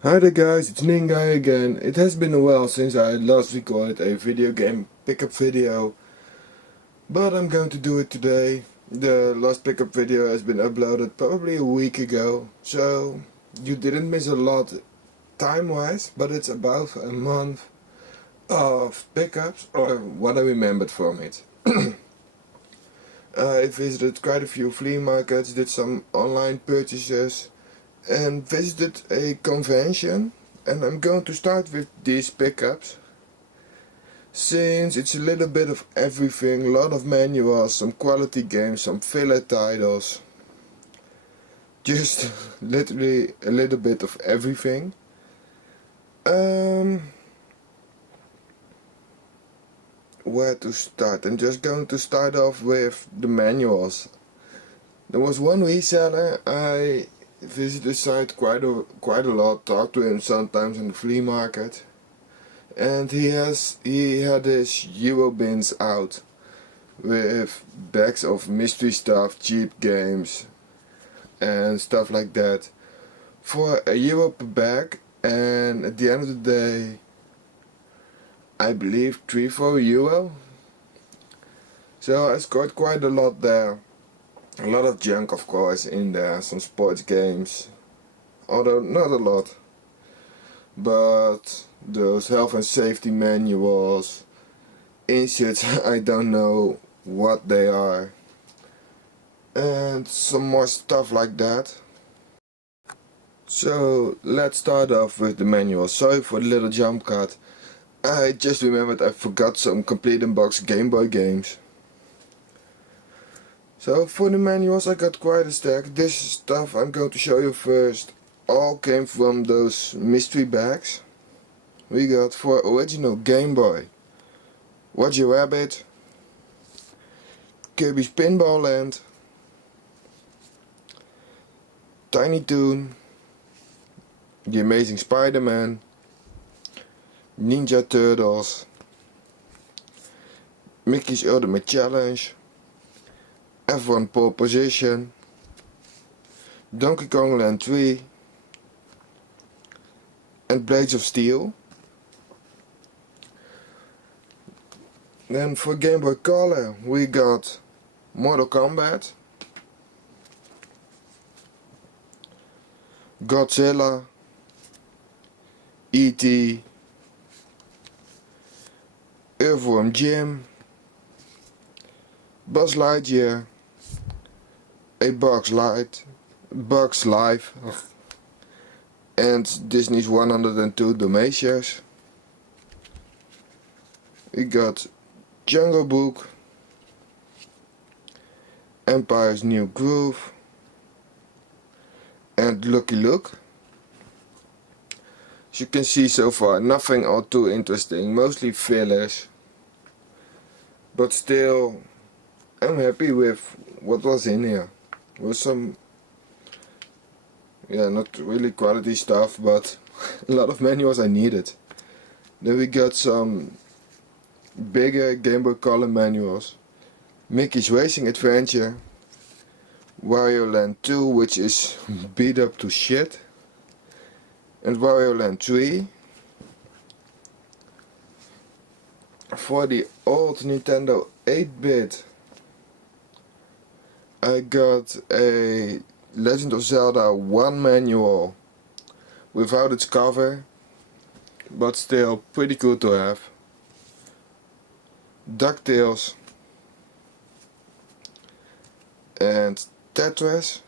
Hi there guys, it's Ningai again. It has been a while since I last recorded a video game pickup video, but I'm going to do it today. The last pickup video has been uploaded probably a week ago, so you didn't miss a lot time wise, but it's about a month of pickups, or what I remembered from it. I visited quite a few flea markets, did some online purchases, and visited a convention, and I'm going to start with these pickups since it's a little bit of everything, a lot of manuals, some quality games, some filler titles, just literally a little bit of everything. Where to start? I'm just going to start off with the manuals. There was one reseller. I visit the site quite a lot, talk to him sometimes in the flea market, and he had his Euro bins out with bags of mystery stuff, cheap games and stuff like that for €1 per bag, and at the end of the day I believe 3-4 euro. So I scored quite a lot there. A lot of junk of course in there, some sports games, although not a lot, but those health and safety manuals, inserts, I don't know what they are, and some more stuff like that. So let's start off with the manual. Sorry for the little jump cut. I just remembered I forgot some complete in-box Game Boy games. So for the manuals I got quite a stack. This stuff I'm going to show you first all came from those mystery bags. We got for original Game Boy, Roger Rabbit, Kirby's Pinball Land, Tiny Toon, The Amazing Spider-Man, Ninja Turtles, Mickey's Ultimate Challenge, F1 Pole Position, Donkey Kong Land 3, and Blades of Steel. Then for Game Boy Color we got Mortal Kombat, Godzilla, E.T., Earthworm Jim, Buzz Lightyear, A Bug's Life, and Disney's 102 Dalmatians. We got Jungle Book, Empire's New Groove, and Lucky Luke. As you can see so far, nothing all too interesting, mostly fillers, but still I'm happy with what was in here. With some, not really quality stuff, but a lot of manuals I needed. Then we got some bigger Game Boy Color manuals. Mickey's Racing Adventure, Wario Land 2, which is beat up to shit, and Wario Land 3. For the old Nintendo 8-bit I got a Legend of Zelda 1 manual without its cover, but still pretty cool to have. DuckTales and Tetris.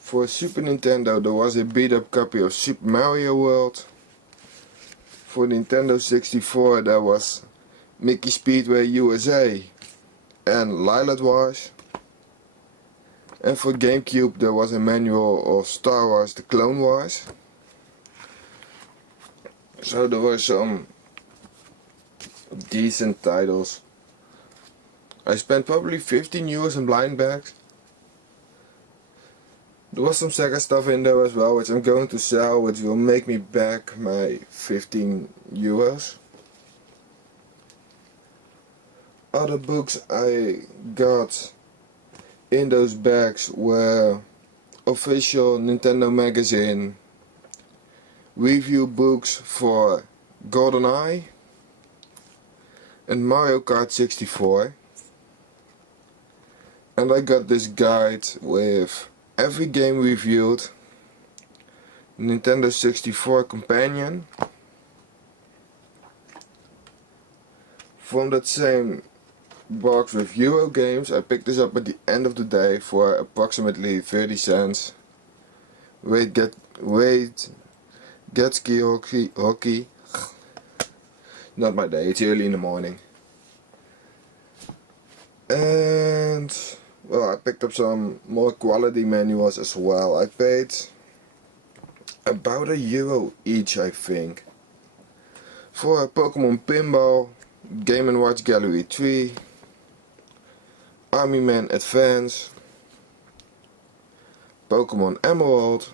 For Super Nintendo there was a beat up copy of Super Mario World. For Nintendo 64 there was Mickey Speedway USA and Lylat Wars. And for GameCube there was a manual of Star Wars The Clone Wars. So there were some decent titles. I spent probably 15 euros in blind bags. There was some Sega stuff in there as well, which I'm going to sell, which will make me back my 15 euros. Other books I got in those bags were official Nintendo magazine review books for GoldenEye and Mario Kart 64. And I got this guide with every game reviewed, Nintendo 64 companion. From that same box with Euro games, I picked this up at the end of the day for approximately 30 cents. Wait, get ski hockey. Not my day, it's early in the morning. And well, I picked up some more quality manuals as well. I paid about €1 each, I think, for Pokemon Pinball, Game & Watch Gallery 3, Army Man Advance, Pokemon Emerald,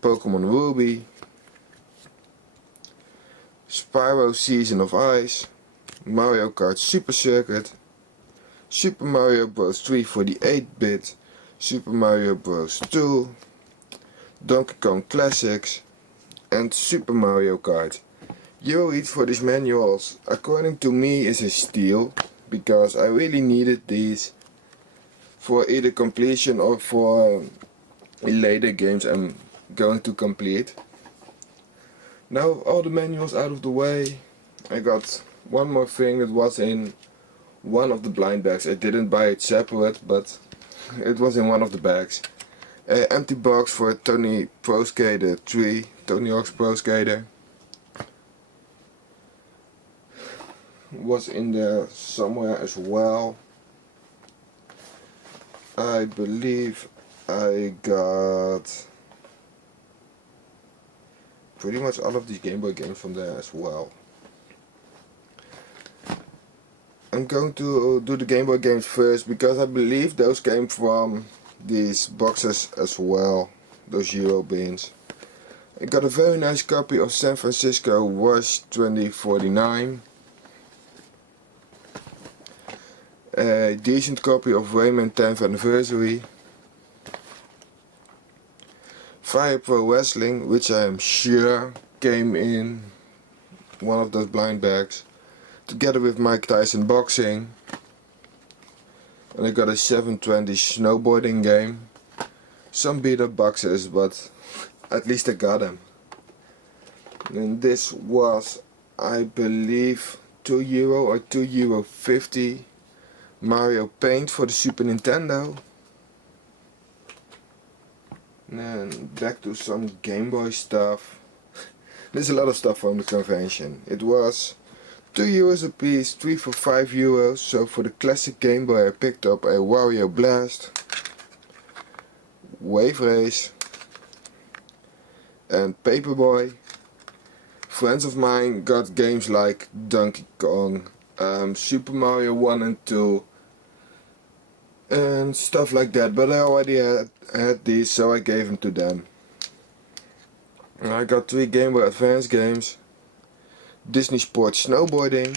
Pokemon Ruby, Spyro Season of Ice, Mario Kart Super Circuit, Super Mario Bros. 3 for the 8-bit, Super Mario Bros. 2, Donkey Kong Classics, and Super Mario Kart. €1 each for these manuals, according to me, is a steal, because I really needed these for either completion or for later games I'm going to complete. Now all the manuals out of the way, I got one more thing that was in one of the blind bags. I didn't buy it separate, but it was in one of the bags. An empty box for Tony Pro Skater 3, Tony Hawk's Pro Skater, was in there somewhere as well. I believe I got pretty much all of these Game Boy games from there as well. I'm going to do the Game Boy games first, because I believe those came from these boxes as well, those Euro bins. I got a very nice copy of San Francisco Rush 2049, a decent copy of Rayman 10th Anniversary, Fire Pro Wrestling, which I am sure came in one of those blind bags, together with Mike Tyson Boxing. And I got a 720 snowboarding game. Some beat up boxes, but at least I got them. And this was, I believe, €2 or €2.50 Mario Paint for the Super Nintendo. And then back to some Game Boy stuff. There's a lot of stuff from the convention. It was €2 a piece, 3 for €5. So for the classic Game Boy I picked up a Wario Blast, Wave Race, and Paperboy. Friends of mine got games like Donkey Kong, Super Mario 1 and 2, and stuff like that, but I already had these, so I gave them to them. And I got 3 Game Boy Advance games: Disney Sports Snowboarding,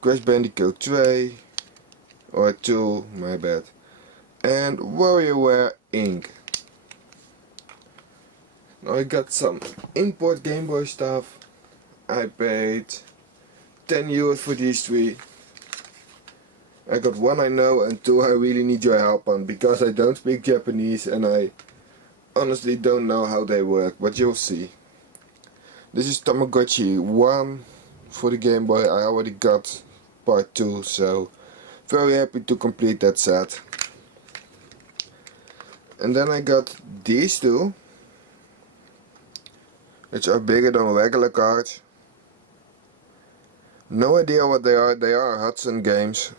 Crash Bandicoot 2, or 2, my bad, and WarioWare Inc. Now I got some import Game Boy stuff. I paid €10 for these 3. I got 1 I know and 2 I really need your help on, because I don't speak Japanese and I honestly don't know how they work, but you'll see. This is Tamagotchi 1 for the Game Boy. I already got part 2, so very happy to complete that set. And then I got these 2, which are bigger than regular cards. No idea what they are Hudson games.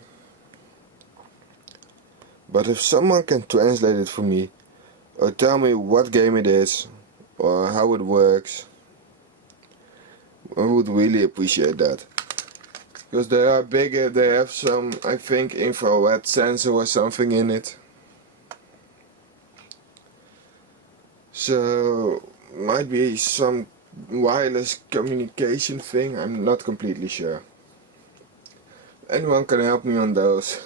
But if someone can translate it for me, or tell me what game it is, or how it works, I would really appreciate that. Because they are bigger, they have some, I think, infrared sensor or something in it. So, might be some wireless communication thing, I'm not completely sure. Anyone can help me on those.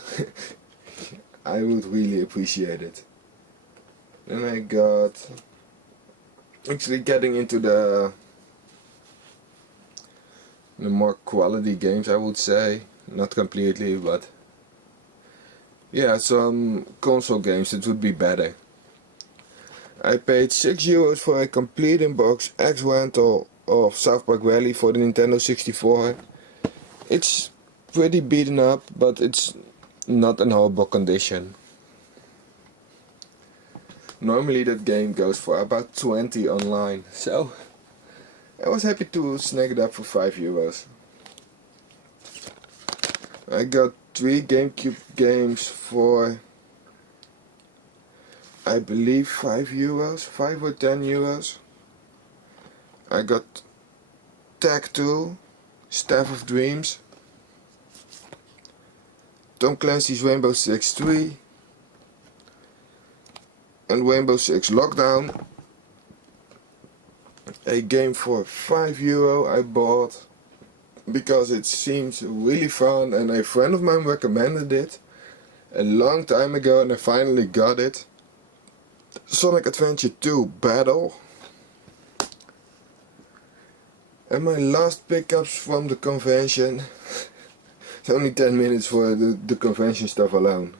I would really appreciate it. And I got, actually getting into the more quality games, I would say. Not completely, but yeah, some console games that would be better. I paid €6 for a complete in-box X rental of South Park Rally for the Nintendo 64. It's pretty beaten up, but it's not in horrible condition. Normally that game goes for about 20 online, so I was happy to snag it up for €5. I got 3 GameCube games for, I believe, €5, 5 or €10. I got Tag 2, Staff of Dreams, Tom Clancy's Rainbow Six 3, and Rainbow Six Lockdown. A game for €5 I bought because it seems really fun, and a friend of mine recommended it a long time ago and I finally got it. Sonic Adventure 2 Battle. And my last pickups from the convention. It's only 10 minutes for the convention stuff alone.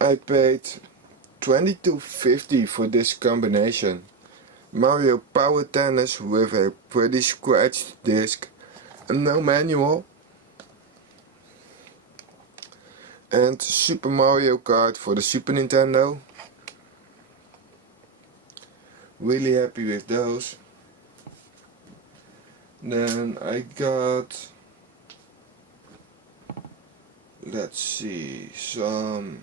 I paid $22.50 for this combination. Mario Power Tennis with a pretty scratched disc and no manual. And Super Mario Kart for the Super Nintendo. Really happy with those. Then I got, let's see, some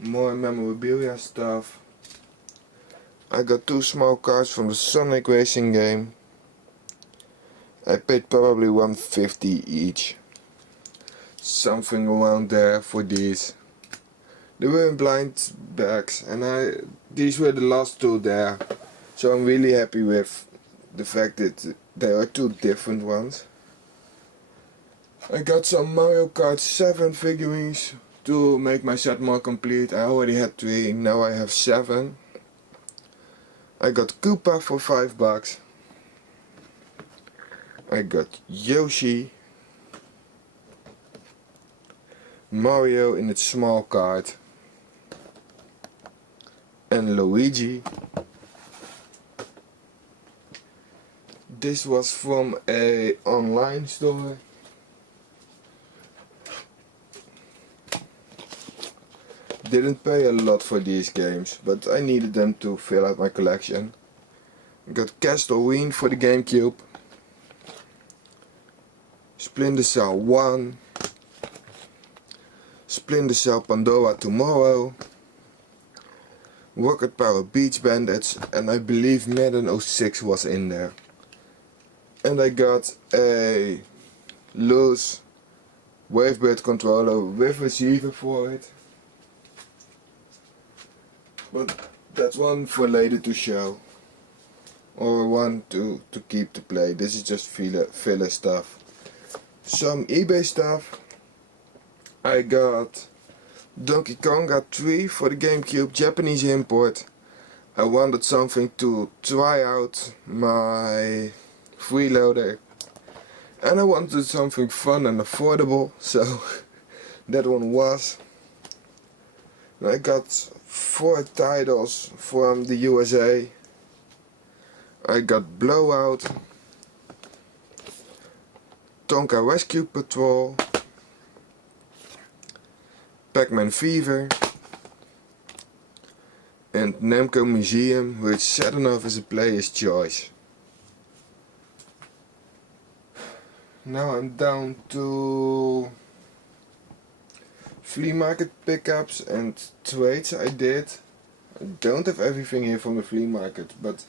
more memorabilia stuff. I got 2 small cars from the Sonic racing game. I paid probably $150 each. Something around there for these. They were in blind bags and these were the last 2 there. So I'm really happy with the fact that there are 2 different ones. I got some Mario Kart 7 figurines to make my set more complete. I already had 3, now I have 7. I got Koopa for $5. I got Yoshi, Mario in its small cart, and Luigi. This was from a online store. Didn't pay a lot for these games, but I needed them to fill out my collection. I got Castlevania for the GameCube, Splinter Cell 1, Splinter Cell Pandora Tomorrow, Rocket Power Beach Bandits, and I believe Madden 06 was in there. And I got a loose Wavebird controller with receiver for it. But that's one for later to show. Or one to keep to play. This is just filler stuff. Some eBay stuff. I got Donkey Konga 3 for the GameCube, Japanese import. I wanted something to try out my freeloader. And I wanted something fun and affordable, so that one was. And I got 4 titles from the USA. I got Blowout, Tonka Rescue Patrol, Pac-Man Fever, and Namco Museum, which sad enough is a player's choice. Now I'm down to flea market pickups and trades I did. I don't have everything here from the flea market, but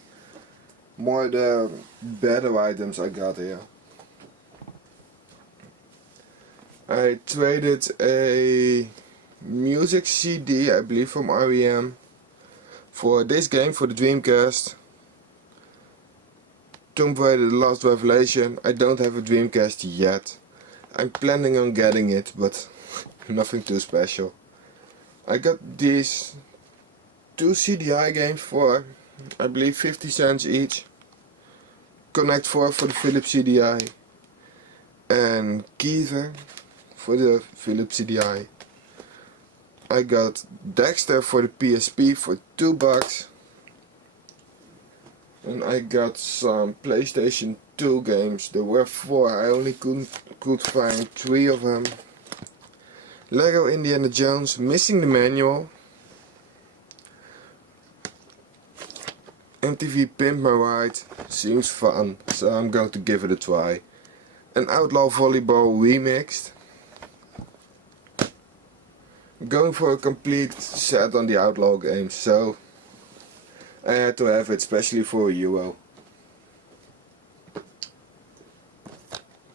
more the better items I got here. I traded a music CD, I believe from REM, for this game, for the Dreamcast. Tomb Raider The Last Revelation. I don't have a Dreamcast yet. I'm planning on getting it, but nothing too special. I got these 2 CDI games for, I believe, 50 cents each. Connect 4 for the Philips CDI. And Kiever for the Philips CDI. I got Dexter for the PSP for $2. And I got some PlayStation 2 games. There were 4. I only could find 3 of them. Lego Indiana Jones, missing the manual. MTV Pimp My Ride, seems fun, so I'm going to give it a try. An Outlaw Volleyball remixed. Going for a complete set on the Outlaw games, so I had to have it, especially for a Euro.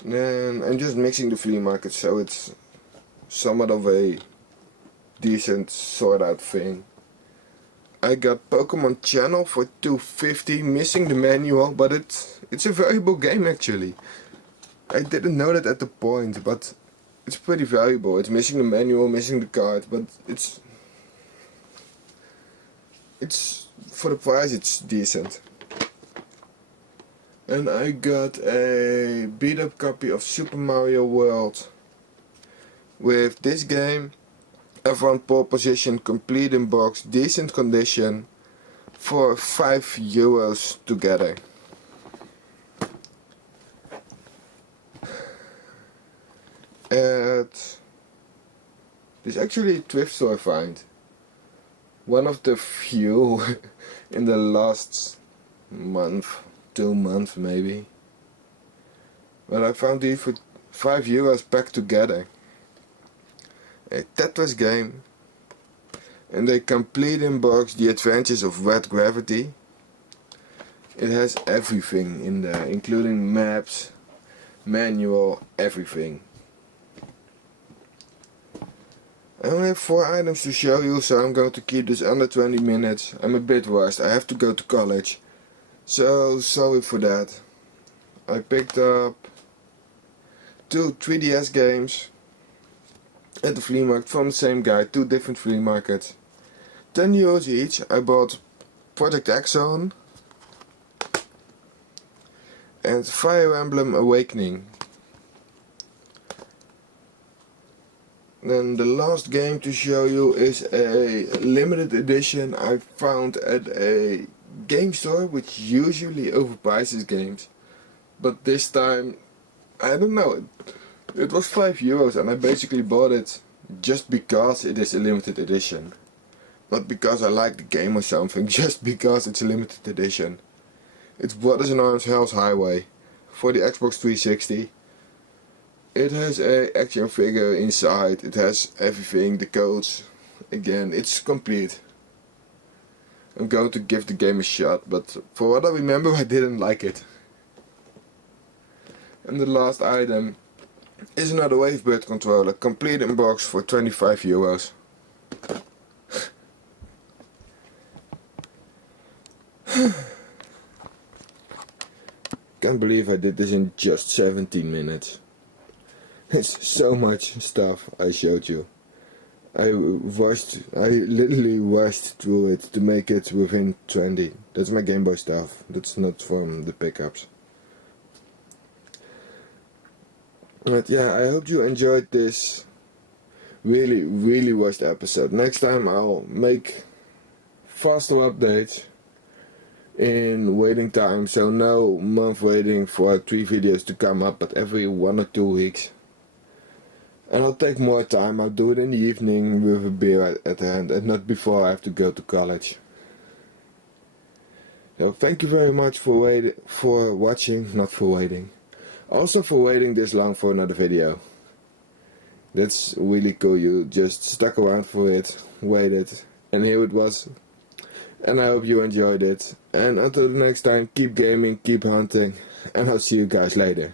And I'm just mixing the flea market, so it's somewhat of a decent sort out thing. I got Pokemon Channel for $2.50, missing the manual, but it's a valuable game actually. I didn't know that at the point, but it's pretty valuable. It's missing the manual, missing the card, but it's for the price it's decent. And I got a beat up copy of Super Mario World with this game, F1 pole position, complete in box, decent condition, for €5 together. At this actually a thrift store find. One of the few in the last month, 2 months maybe. But I found these for €5 packed together. A Tetris game, and they complete in box the adventures of Red Gravity. It has everything in there, including maps, manual, everything. I only have 4 items to show you, so I'm going to keep this under 20 minutes. I'm a bit rushed, I have to go to college, so sorry for that. I picked up 2 3DS games at the flea market from the same guy, 2 different flea markets. €10 each. I bought Project Exxon and Fire Emblem Awakening. Then the last game to show you is a limited edition I found at a game store, which usually overprices games. But this time, I don't know, it was €5 and I basically bought it just because it is a limited edition. Not because I like the game or something, just because it's a limited edition. It's Brothers in Arms Hell's Highway for the Xbox 360. It has a action figure inside, it has everything, the codes. Again, it's complete. I'm going to give the game a shot, but for what I remember I didn't like it. And the last item is another Wavebird controller, complete in box for €25. Can't believe I did this in just 17 minutes. It's so much stuff I showed you. I literally rushed through it to make it within 20. That's my Game Boy stuff, that's not from the pickups. But yeah, I hope you enjoyed this really rushed episode. Next time I'll make faster updates in waiting time, so no month waiting for 3 videos to come up, but every 1 or 2 weeks. And I'll take more time, I'll do it in the evening with a beer at hand and not before I have to go to college. So thank you very much for watching, not for waiting. Also for waiting this long for another video. That's really cool, you just stuck around for it, waited, and here it was. And I hope you enjoyed it. And until the next time, keep gaming, keep hunting, and I'll see you guys later.